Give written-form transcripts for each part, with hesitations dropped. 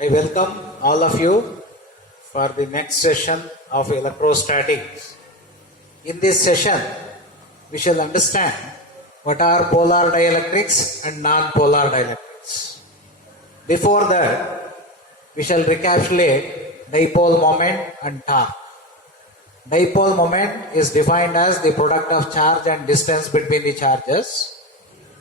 I welcome all of you for the next session of electrostatics. In this session, we shall understand what are polar dielectrics and non-polar dielectrics. Before that, we shall recapitulate dipole moment and torque. Dipole moment is defined as the product of charge and distance between the charges.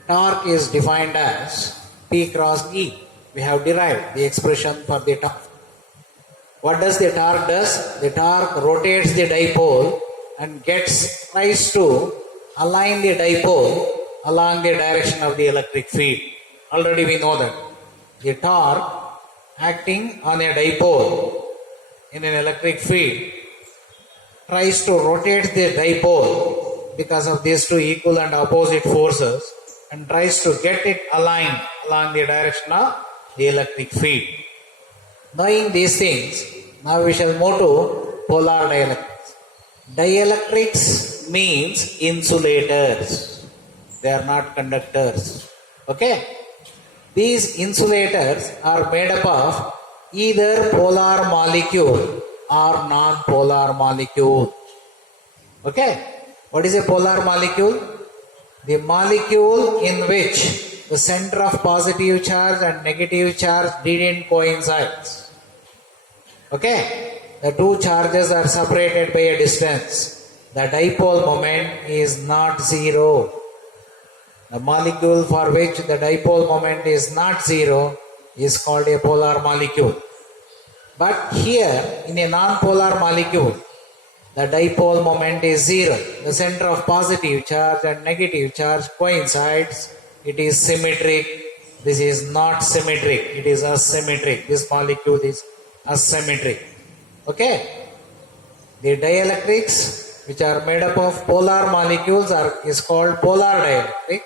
Torque is defined as P cross E. We have derived the expression for the torque. What does the torque does? The torque rotates the dipole and tries to align the dipole along the direction of the electric field. Already we know that. The torque acting on a dipole in an electric field tries to rotate the dipole because of these two equal and opposite forces and tries to get it aligned along the direction of the electric field. Knowing these things, now we shall move to polar dielectrics. Dielectrics means insulators. They are not conductors. Okay? These insulators are made up of either polar molecule or non-polar molecule. Okay? What is a polar molecule? The molecule in which the center of positive charge and negative charge didn't coincide. Okay? The two charges are separated by a distance. The dipole moment is not zero. The molecule for which the dipole moment is not zero is called a polar molecule. But here, in a non-polar molecule, the dipole moment is zero. The center of positive charge and negative charge coincides. It is symmetric. This is not symmetric. It is asymmetric. This molecule is asymmetric. Okay? The dielectrics, which are made up of polar molecules, is called polar dielectric.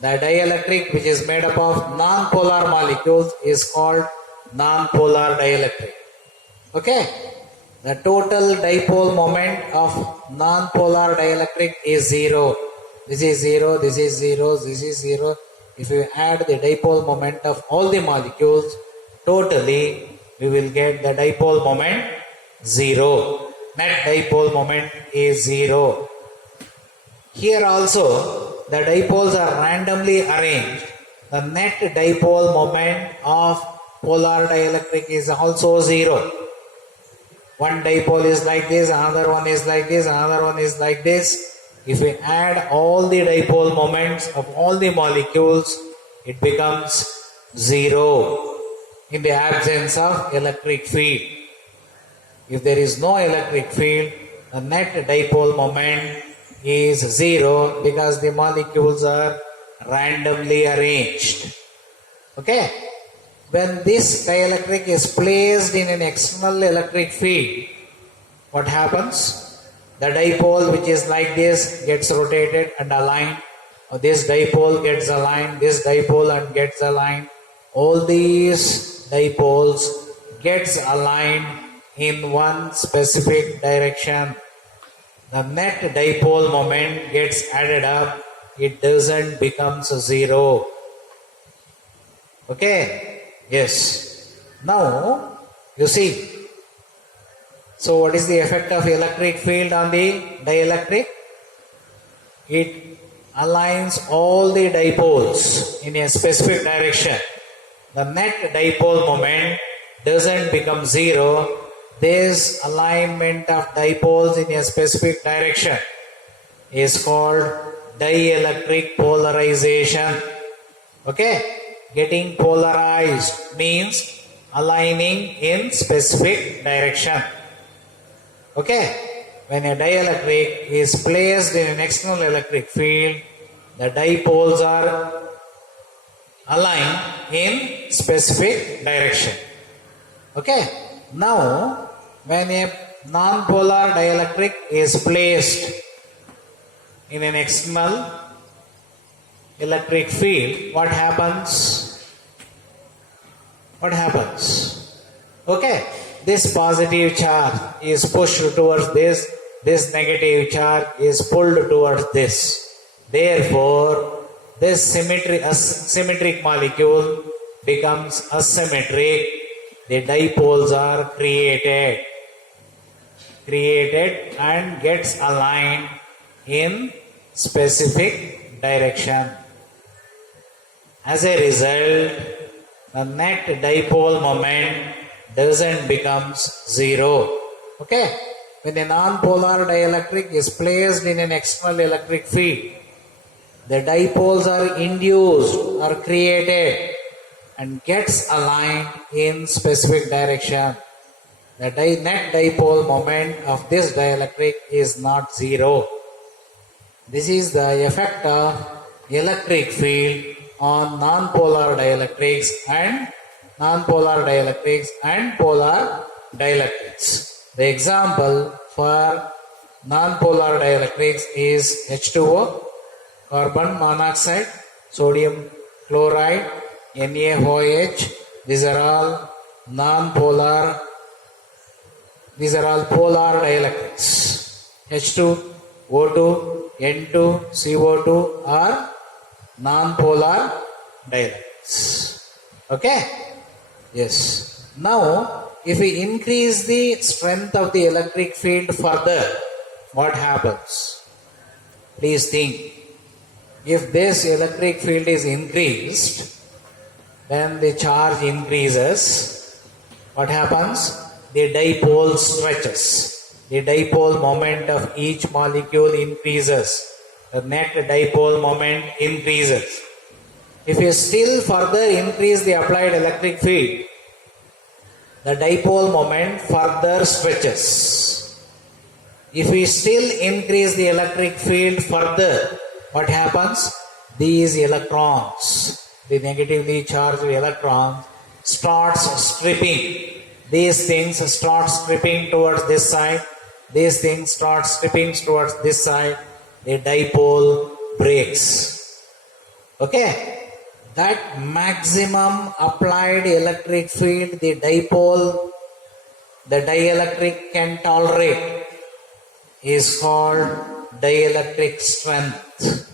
The dielectric, which is made up of non-polar molecules, is called non-polar dielectric. Okay? The total dipole moment of non-polar dielectric is zero. This is zero, this is zero, this is zero. If you add the dipole moment of all the molecules, totally we will get the dipole moment zero. Net dipole moment is zero. Here also, the dipoles are randomly arranged. The net dipole moment of polar dielectric is also zero. One dipole is like this, another one is like this, another one is like this. If we add all the dipole moments of all the molecules, it becomes zero in the absence of electric field. If there is no electric field, the net dipole moment is zero because the molecules are randomly arranged. Okay? When this dielectric is placed in an external electric field, what happens? The dipole which is like this gets rotated and aligned. This dipole gets aligned, this dipole and gets aligned. All these dipoles gets aligned in one specific direction. The net dipole moment gets added up. It doesn't become zero. Okay? Yes. Now, you see. So what is the effect of electric field on the dielectric? It aligns all the dipoles in a specific direction. The net dipole moment doesn't become zero. This alignment of dipoles in a specific direction is called dielectric polarization. Okay? Getting polarized means aligning in specific direction. Okay? When a dielectric is placed in an external electric field, the dipoles are aligned in specific direction. Okay? Now, when a non-polar dielectric is placed in an external electric field, what happens? What happens? Okay? This positive charge is pushed towards this. This negative charge is pulled towards this. Therefore, this symmetric molecule becomes asymmetric the dipoles are created and gets aligned in specific direction. As a result, the net dipole moment doesn't becomes zero. Okay? When a non-polar dielectric is placed in an external electric field, the dipoles are induced or created and gets aligned in specific direction. The net dipole moment of this dielectric is not zero. This is the effect of electric field on non-polar dielectrics and polar dielectrics. The example for non-polar dielectrics is H2O, carbon monoxide, sodium chloride, NaOH. These are all polar dielectrics. H2, O2, N2, CO2 are non-polar dielectrics. Okay? Yes. Now, if we increase the strength of the electric field further, what happens? Please think. If this electric field is increased, then the charge increases. What happens? The dipole stretches. The dipole moment of each molecule increases. The net dipole moment increases. If you still further increase the applied electric field, the dipole moment further stretches. If we still increase the electric field further, what happens? These electrons, the negatively charged electrons, starts stripping. These things start stripping towards this side. These things start stripping towards this side. The dipole breaks. Okay? That maximum applied electric field, the dielectric can tolerate, is called dielectric strength.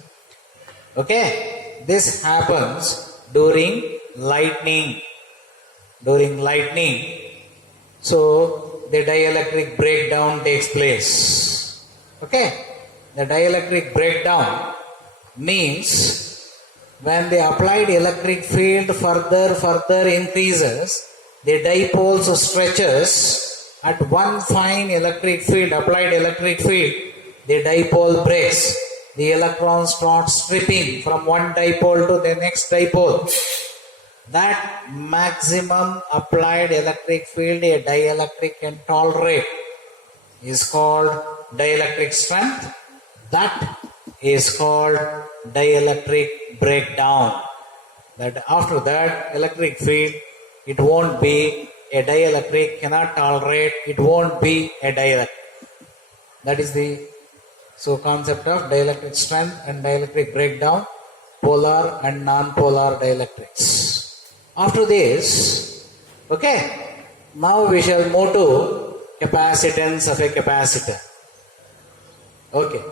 Okay? This happens during lightning. So, the dielectric breakdown takes place. Okay? The dielectric breakdown means when the applied electric field further increases, the dipoles stretches at one fine electric field, applied electric field, the dipole breaks. The electrons start stripping from one dipole to the next dipole. That maximum applied electric field a dielectric can tolerate is called dielectric strength. That is called dielectric breakdown. That after that electric field, it won't be a dielectric, cannot tolerate, it won't be a dielectric. That is the concept of dielectric strength and dielectric breakdown, polar and non-polar dielectrics. After this, okay, now we shall move to capacitance of a capacitor. Okay.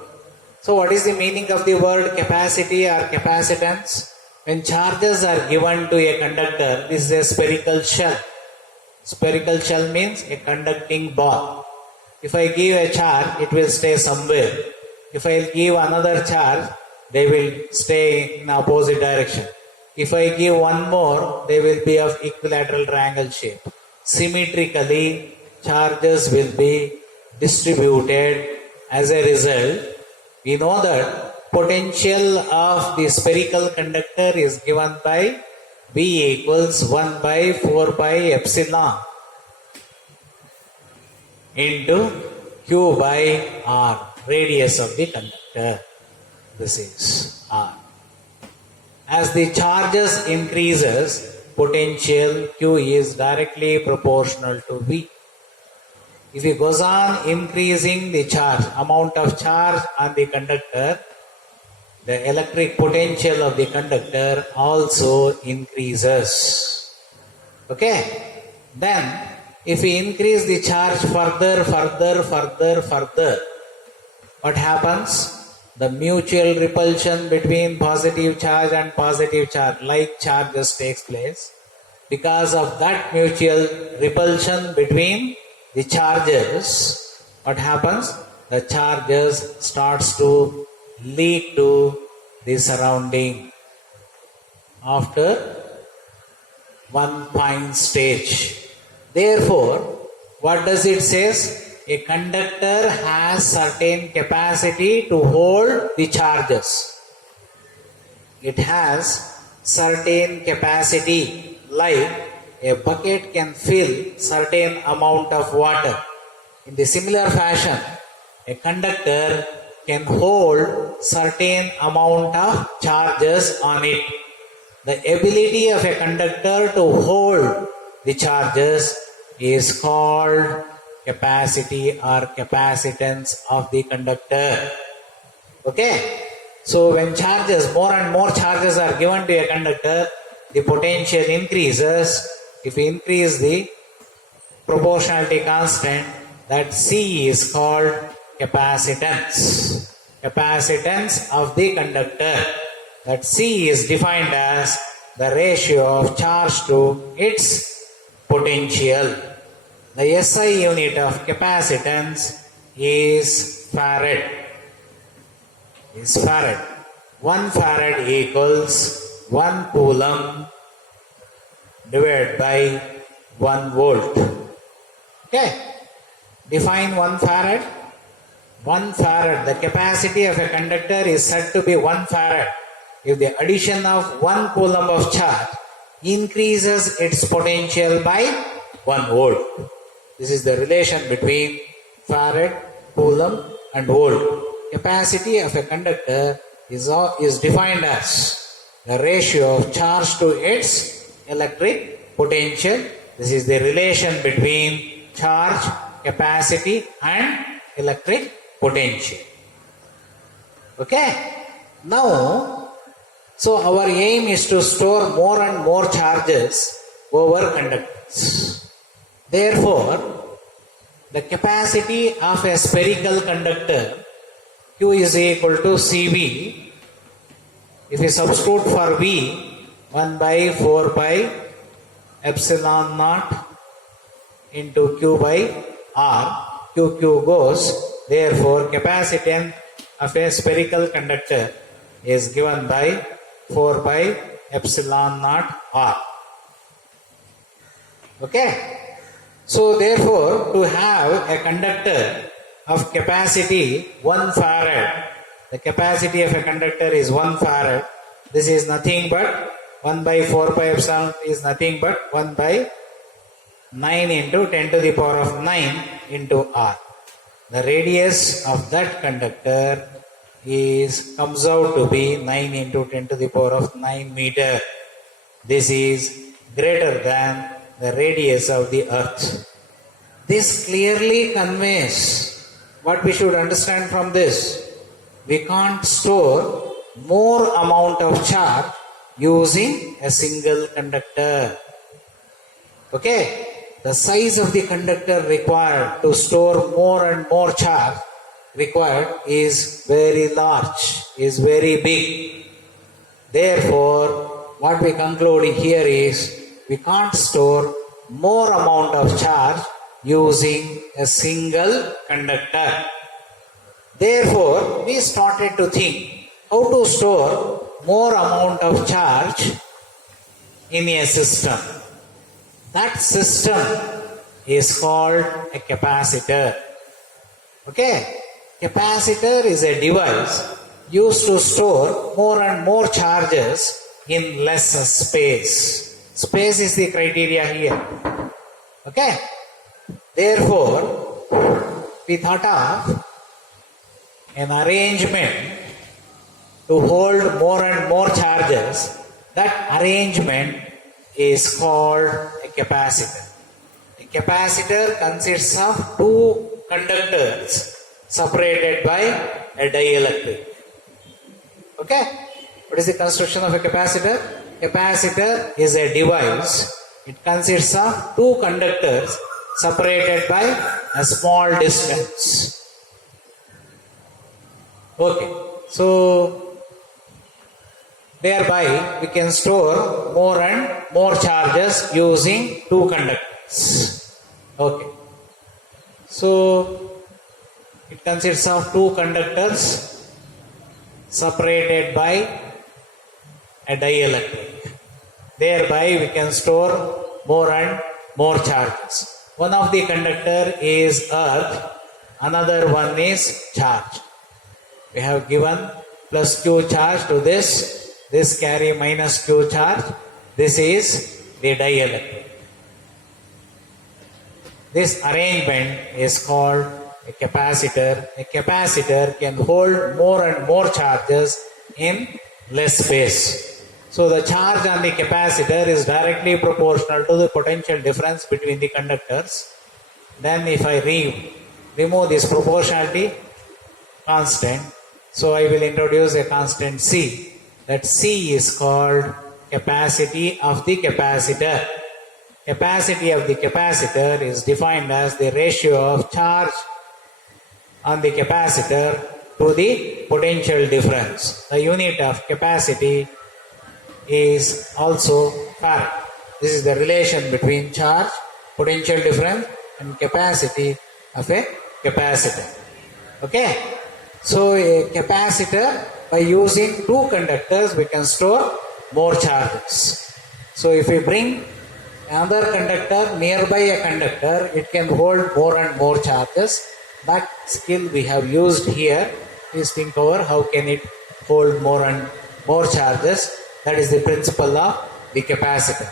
So what is the meaning of the word capacity or capacitance? When charges are given to a conductor, this is a spherical shell. Spherical shell means a conducting ball. If I give a charge, it will stay somewhere. If I give another charge, they will stay in opposite direction. If I give one more, they will be of equilateral triangle shape. Symmetrically, charges will be distributed. As a result, we know that potential of the spherical conductor is given by V equals 1 by 4 by epsilon into Q by R, radius of the conductor. This is R. As the charges increases, potential Q is directly proportional to V. If it goes on increasing the charge, amount of charge on the conductor, the electric potential of the conductor also increases. Okay? Then, if we increase the charge further, what happens? The mutual repulsion between positive charge and positive charge, like charges takes place. Because of that mutual repulsion between the charges, what happens? The charges starts to leak to the surrounding after one point stage. Therefore, what does it says? A conductor has certain capacity to hold the charges. It has certain capacity, like a bucket can fill certain amount of water. In the similar fashion, a conductor can hold certain amount of charges on it. The ability of a conductor to hold the charges is called capacity or capacitance of the conductor. Okay? So when charges, more and more charges are given to a conductor, the potential increases. If we increase the proportionality constant, that C is called capacitance. Capacitance of the conductor. That C is defined as the ratio of charge to its potential. The SI unit of capacitance is farad. 1 farad equals 1 coulomb divided by 1 volt. Okay. Define 1 farad. 1 farad. The capacity of a conductor is said to be 1 farad. If the addition of 1 coulomb of charge increases its potential by 1 volt. This is the relation between farad, coulomb and volt. Capacity of a conductor is defined as the ratio of charge to its electric potential. This is the relation between charge, capacity and electric potential. Okay? Now, so our aim is to store more and more charges over conductors. Therefore, the capacity of a spherical conductor Q is equal to CV. If we substitute for V, 1 by 4 pi epsilon naught into Q by R, QQ goes. Therefore, capacitance of a spherical conductor is given by 4 pi epsilon naught R. Okay? So, therefore, to have a conductor of capacity 1 farad, the capacity of a conductor is 1 farad. This is nothing but 1 by 4 pi epsilon is nothing but 1 by 9 into 10 to the power of 9 into R. The radius of that conductor comes out to be 9 into 10 to the power of 9 meter. This is greater than the radius of the earth. This clearly conveys what we should understand from this. We can't store more amount of charge using a single conductor. Okay? The size of the conductor required to store more and more charge required is very large, is very big. Therefore, what we conclude here is we can't store more amount of charge using a single conductor. Therefore, we started to think how to store more amount of charge in a system. That system is called a capacitor. Okay? Capacitor is a device used to store more and more charges in less space. Space is the criteria here. Okay? Therefore, we thought of an arrangement to hold more and more charges. That arrangement is called a capacitor. A capacitor consists of two conductors separated by a dielectric. Okay? What is the construction of a capacitor? Capacitor is a device. It consists of two conductors separated by a small distance. Okay. So, Thereby, we can store more and more charges using two conductors. Okay. So, it consists of two conductors separated by a dielectric. Thereby, we can store more and more charges. One of the conductor is earth, another one is charge. We have given plus Q charge to this. This carry minus Q charge. This is the dielectric. This arrangement is called a capacitor. A capacitor can hold more and more charges in less space. So the charge on the capacitor is directly proportional to the potential difference between the conductors. Then if I remove this proportionality constant, so I will introduce a constant C. That C is called capacity of the capacitor. Capacity of the capacitor is defined as the ratio of charge on the capacitor to the potential difference. The unit of capacity is also farad. This is the relation between charge, potential difference and capacity of a capacitor. Okay? So a capacitor, by using two conductors, we can store more charges. So if we bring another conductor nearby a conductor, it can hold more and more charges. That skill we have used here. Please think over how can it hold more and more charges. That is the principle of the capacitor.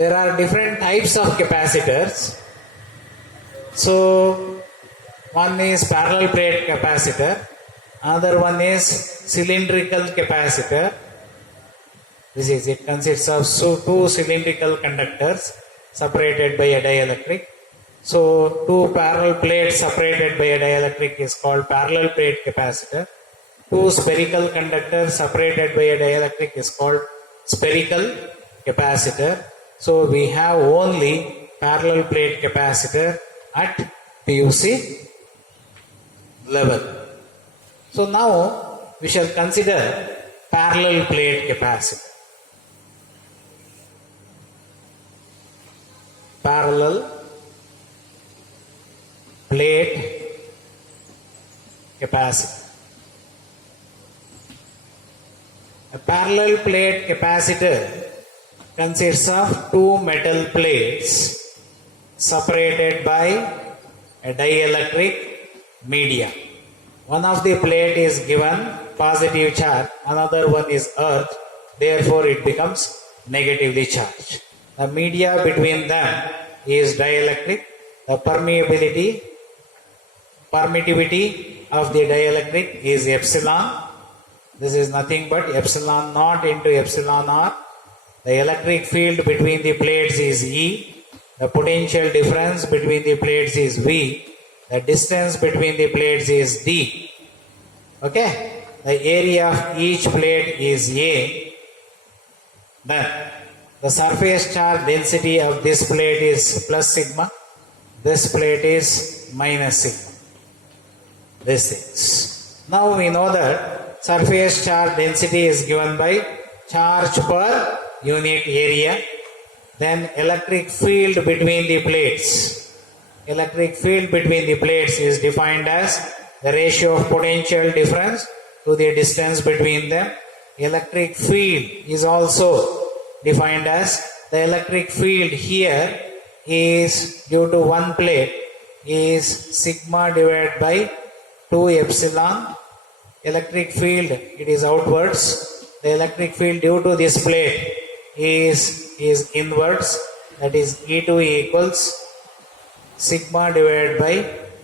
There are different types of capacitors. So one is parallel plate capacitor. Another one is cylindrical capacitor. It consists of two cylindrical conductors separated by a dielectric. So two parallel plates separated by a dielectric is called parallel plate capacitor. Two spherical conductors separated by a dielectric is called spherical capacitor. So we have only parallel plate capacitor at PUC level. So now we shall consider parallel plate capacitor. Parallel plate capacitor. A parallel plate capacitor consists of two metal plates separated by a dielectric media. One of the plate is given positive charge, another one is earth, therefore it becomes negatively charged. The media between them is dielectric. The permittivity of the dielectric is epsilon. This is nothing but epsilon naught into epsilon r. The electric field between the plates is E. The potential difference between the plates is V. The distance between the plates is D. Okay? The area of each plate is A. Then the surface charge density of this plate is plus sigma. This plate is minus sigma. These things. Now we know that surface charge density is given by charge per unit area. Then electric field between the plates. Electric field between the plates is defined as the ratio of potential difference to the distance between them. Electric field is also defined as the electric field here is due to one plate is sigma divided by 2 epsilon. Electric field, it is outwards. The electric field due to this plate is inwards, that is E2 equals sigma divided by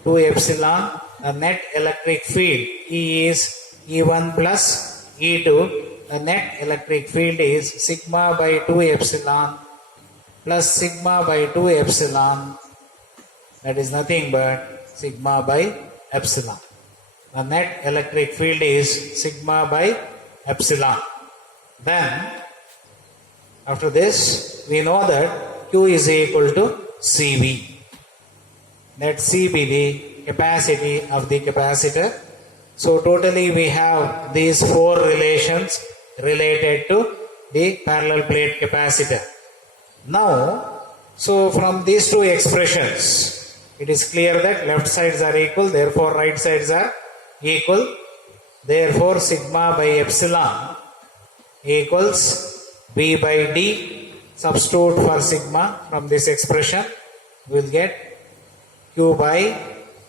2 epsilon. The net electric field E is E1 plus E2. The net electric field is sigma by 2 epsilon plus sigma by 2 epsilon. That is nothing but sigma by epsilon. The net electric field is sigma by epsilon. Then after this we know that Q is equal to CV. Let C be the capacity of the capacitor. So totally we have these four relations related to the parallel plate capacitor. Now, so from these two expressions, it is clear that left sides are equal, therefore right sides are equal. Therefore, sigma by epsilon equals V by D. Substitute for sigma from this expression, we will get Q by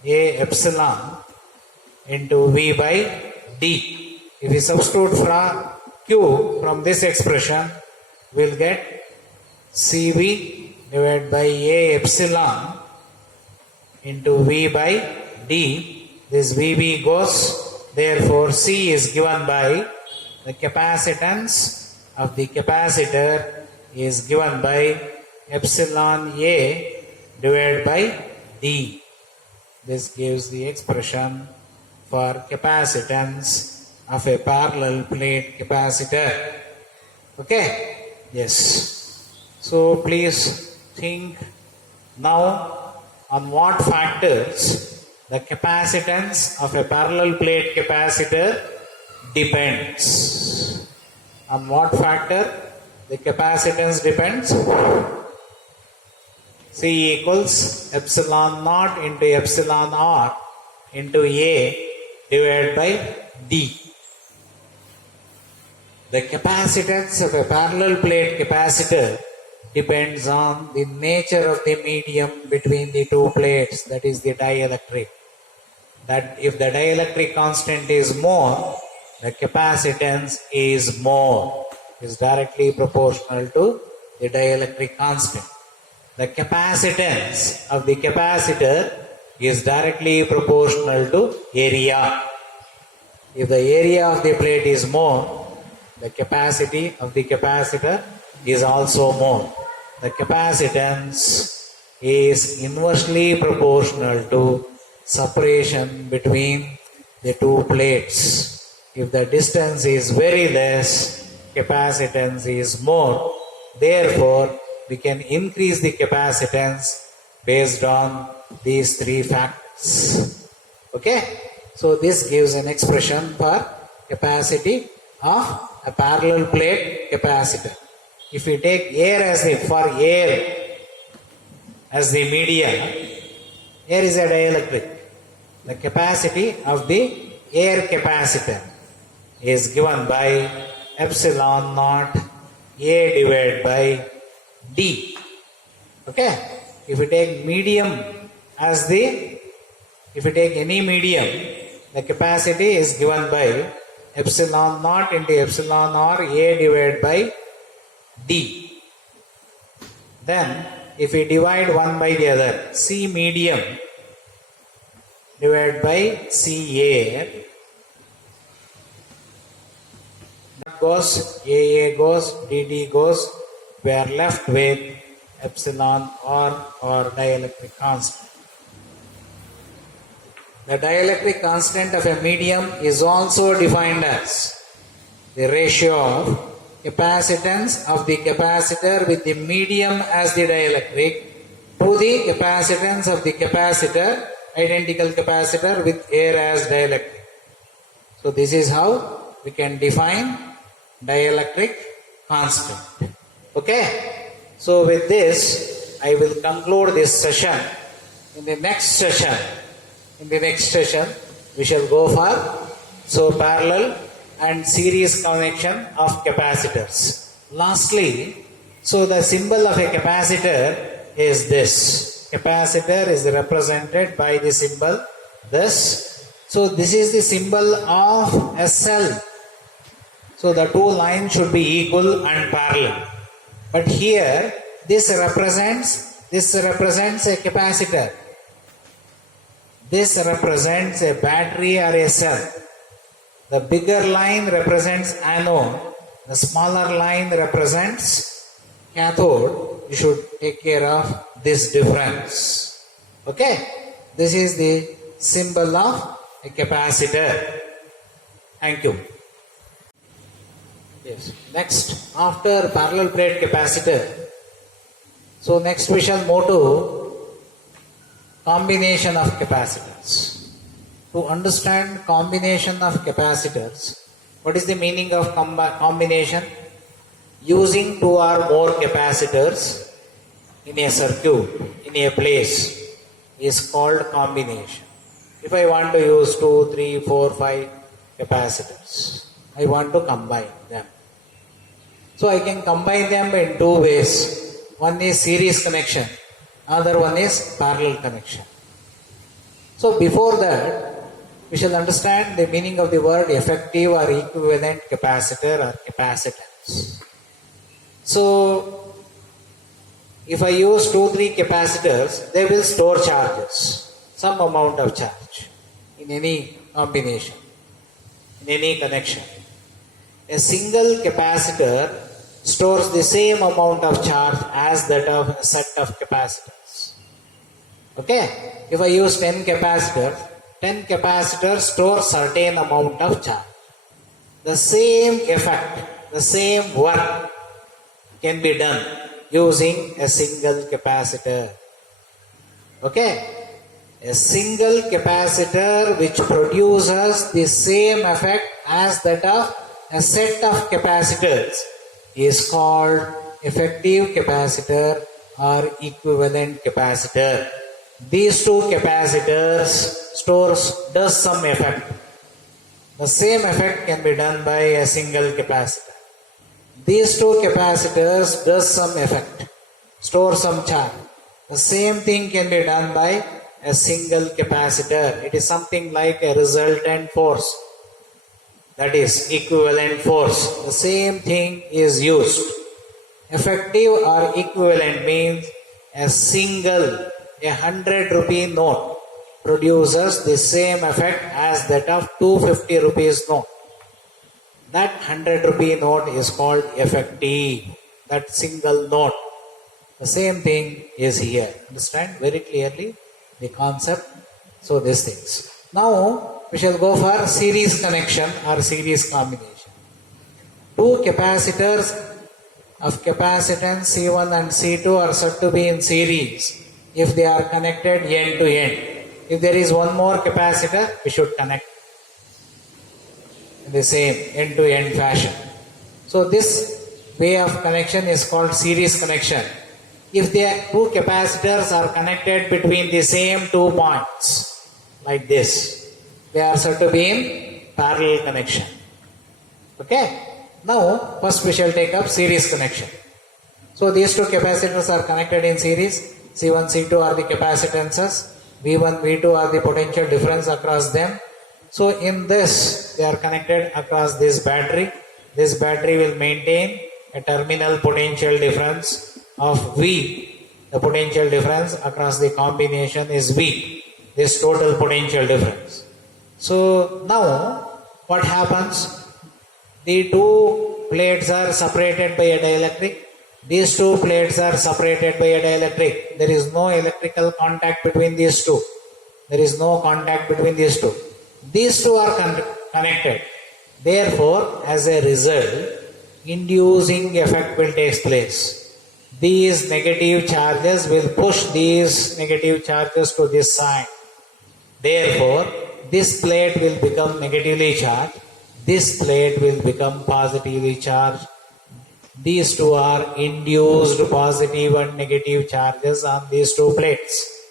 A epsilon into V by D. If we substitute for Q from this expression, we will get CV divided by A epsilon into V by D. This VB goes, therefore C is given by the capacitance of the capacitor is given by epsilon A divided by D. This gives the expression for capacitance of a parallel plate capacitor. Okay? Yes. So please think now on what factors the capacitance of a parallel plate capacitor depends. On what factor the capacitance depends? C equals epsilon naught into epsilon R into A divided by D. The capacitance of a parallel plate capacitor depends on the nature of the medium between the two plates, that is the dielectric. That if the dielectric constant is more, the capacitance is more, is directly proportional to the dielectric constant. The capacitance of the capacitor is directly proportional to area. If the area of the plate is more, the capacity of the capacitor is also more. The capacitance is inversely proportional to separation between the two plates. If the distance is very less, capacitance is more. Therefore, we can increase the capacitance based on these three factors. Okay? So this gives an expression for capacity of a parallel plate capacitor. If we take air as the medium, air is a dielectric. The capacity of the air capacitor is given by epsilon naught A divided by D. Okay? If we take any medium, the capacity is given by epsilon naught into epsilon R A divided by D. Then, if we divide one by the other, C medium divided by C air, that goes, AA goes, DD goes, we are left with epsilon R or dielectric constant. The dielectric constant of a medium is also defined as the ratio of capacitance of the capacitor with the medium as the dielectric to the capacitance of the capacitor, identical capacitor with air as dielectric. So this is how we can define dielectric constant. Okay? So with this, I will conclude this session. In the next session, we shall go for parallel and series connection of capacitors. Lastly, the symbol of a capacitor is this. Capacitor is represented by the symbol this. So this is the symbol of a cell. So the two lines should be equal and parallel. But here, this represents a capacitor. This represents a battery or a cell. The bigger line represents anode. The smaller line represents cathode. You should take care of this difference. Okay? This is the symbol of a capacitor. Thank you. Yes. Next, after parallel plate capacitor, next we shall move to combination of capacitors. To understand combination of capacitors, What is the meaning of combination? Using two or more capacitors in a circuit, in a place, is called combination. If I want to use 2, 3, 4, 5 capacitors, I want to combine them. So I can combine them in two ways. One is series connection, other one is parallel connection. So before that, we shall understand the meaning of the word effective or equivalent capacitor or capacitance. So if I use 2, 3 capacitors, they will store charges, some amount of charge in any combination, in any connection. A single capacitor stores the same amount of charge as that of a set of capacitors. Okay? If I use 10 capacitors store certain amount of charge. The same effect, the same work can be done using a single capacitor. Okay? A single capacitor which produces the same effect as that of a set of capacitors is called effective capacitor or equivalent capacitor. These two capacitors does some effect. The same effect can be done by a single capacitor. These two capacitors does some effect, store some charge. The same thing can be done by a single capacitor. It is something like a resultant force. That is equivalent force. The same thing is used. Effective or equivalent means a single, 100 rupee note produces the same effect as that of 250 rupees note. That 100 rupee note is called effective. That single note. The same thing is here. Understand very clearly the concept. So these things. Now we shall go for series connection or series combination. Two capacitors of capacitance C1 and C2 are said to be in series if they are connected end to end. If there is one more capacitor, we should connect in the same end to end fashion. So this way of connection is called series connection. If the two capacitors are connected between the same 2 points, like this, they are said to be in parallel connection. Okay? Now, first we shall take up series connection. So these two capacitors are connected in series. C1, C2 are the capacitances. V1, V2 are the potential difference across them. So in this, they are connected across this battery. This battery will maintain a terminal potential difference of V. The potential difference across the combination is V. This total potential difference. So now, what happens? The two plates are separated by a dielectric. These two plates are separated by a dielectric. There is no electrical contact between these two. There is no contact between these two. These two are connected. Therefore, as a result, inducing effect will take place. These negative charges will push these negative charges to this side. Therefore, this plate will become negatively charged. This plate will become positively charged. These two are induced positive and negative charges on these two plates.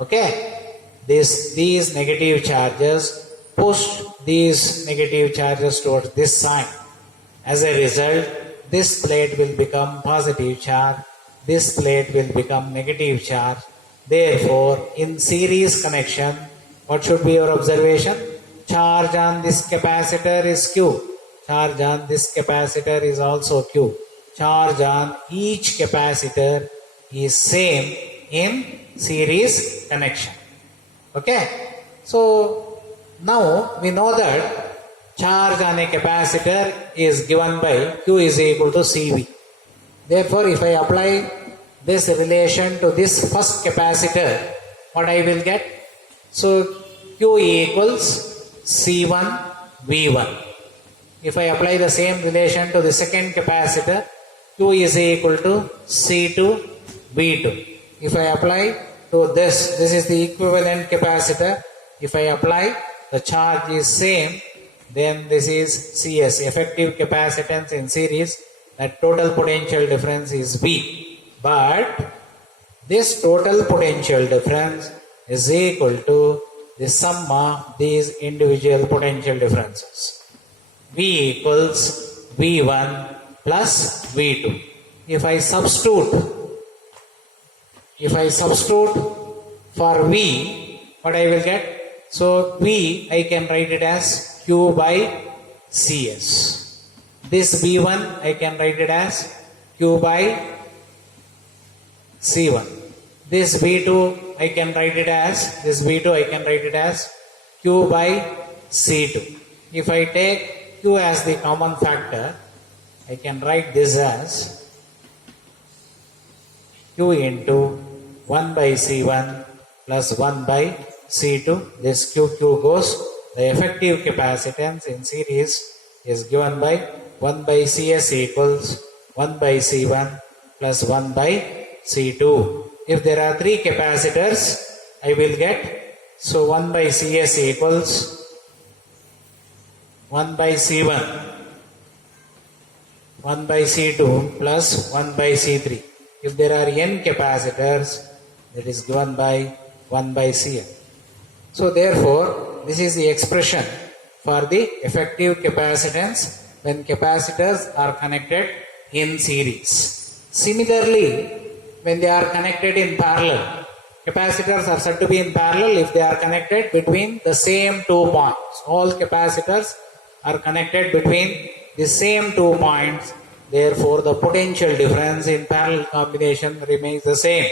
Okay? These negative charges push these negative charges towards this side. As a result, this plate will become positive charge. This plate will become negative charge. Therefore, in series connection, what should be your observation? Charge on this capacitor is Q. Charge on this capacitor is also Q. Charge on each capacitor is same in series connection. Okay? So, now we know that charge on a capacitor is given by Q is equal to CV. Therefore, if I apply this relation to this first capacitor, what I will get? So, Q equals C1 V1. If I apply the same relation to the second capacitor, Q is equal to C2 V2. If I apply to this is the equivalent capacitor. If I apply, the charge is same. then this is CS, effective capacitance in series, that total potential difference is V. But this total potential difference is equal to the sum of these individual potential differences. V equals V1 plus V2. If I substitute for V, what I will get? So V, I can write it as Q by CS. This V1, I can write it as Q by C1. This V2, I can write it as Q by C2. If I take Q as the common factor, I can write this as Q into 1 by C1 plus 1 by C2. This QQ goes. The effective capacitance in series is given by 1 by CS equals 1 by C1 plus 1 by C2. If there are 3 capacitors, I will get, so 1 by CS equals 1 by C1, 1 by C2 plus 1 by C3. If there are n capacitors, that is given by 1 by Cn. So therefore, this is the expression for the effective capacitance when capacitors are connected in series. Similarly, when they are connected in parallel, capacitors are said to be in parallel if they are connected between the same 2 points. All capacitors are connected between the same 2 points. Therefore, the potential difference in parallel combination remains the same.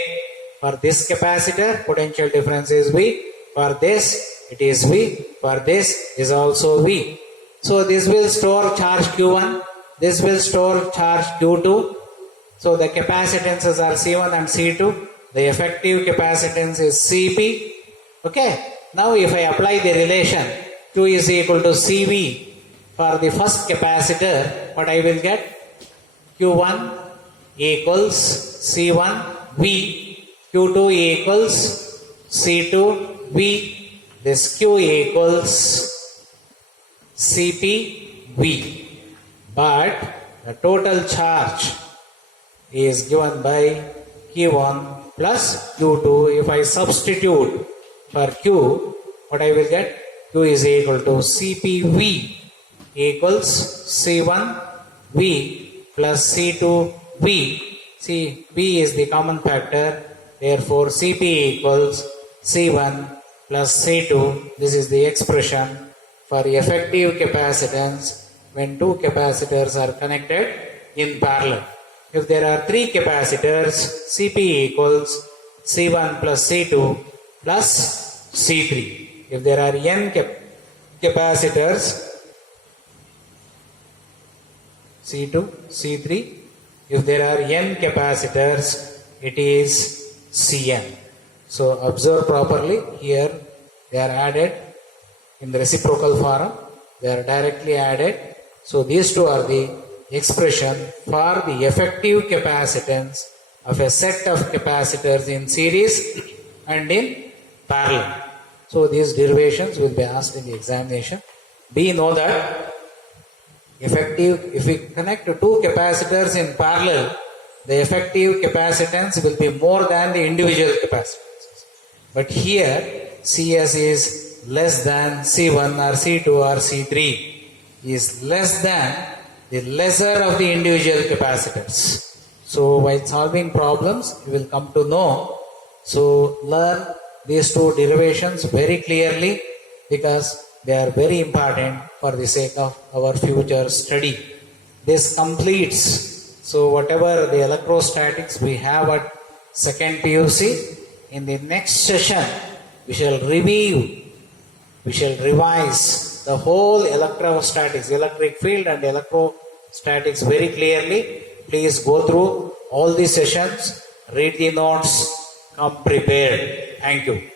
For this capacitor, potential difference is V. For this, it is V. For this is also V. So this will store charge Q1. This will store charge Q2. So the capacitances are C1 and C2. The effective capacitance is Cp. Okay. Now if I apply the relation Q is equal to Cv for the first capacitor, what I will get? Q1 equals C1 V. Q2 equals C2 V. This Q equals Cp V. But the total charge is given by Q1 plus Q2. If I substitute for Q, what I will get? Q is equal to CPV equals C1 V plus C2 V. See, V is the common factor. Therefore, Cp equals C1 plus C2. This is the expression for effective capacitance when 2 capacitors are connected in parallel. If there are 3 capacitors, Cp equals C1 plus C2 plus C3. If there are n capacitors, C2, C3. If there are n capacitors, it is Cn. So observe properly. Here they are added in the reciprocal form. They are directly added. So these two are the expression for the effective capacitance of a set of capacitors in series and in parallel. So these derivations will be asked in the examination. We know that if we connect 2 capacitors in parallel, the effective capacitance will be more than the individual capacitances. But here Cs is less than C1 or C2 or C3 is less than the lesser of the individual capacitors. So while solving problems, you will come to know. So learn these 2 derivations very clearly because they are very important for the sake of our future study. This completes. So whatever the electrostatics we have at second PUC, in the next session we shall review, we shall revise the whole electrostatics, electric field and electrostatics very clearly. Please go through all the sessions, read the notes, come prepared. Thank you.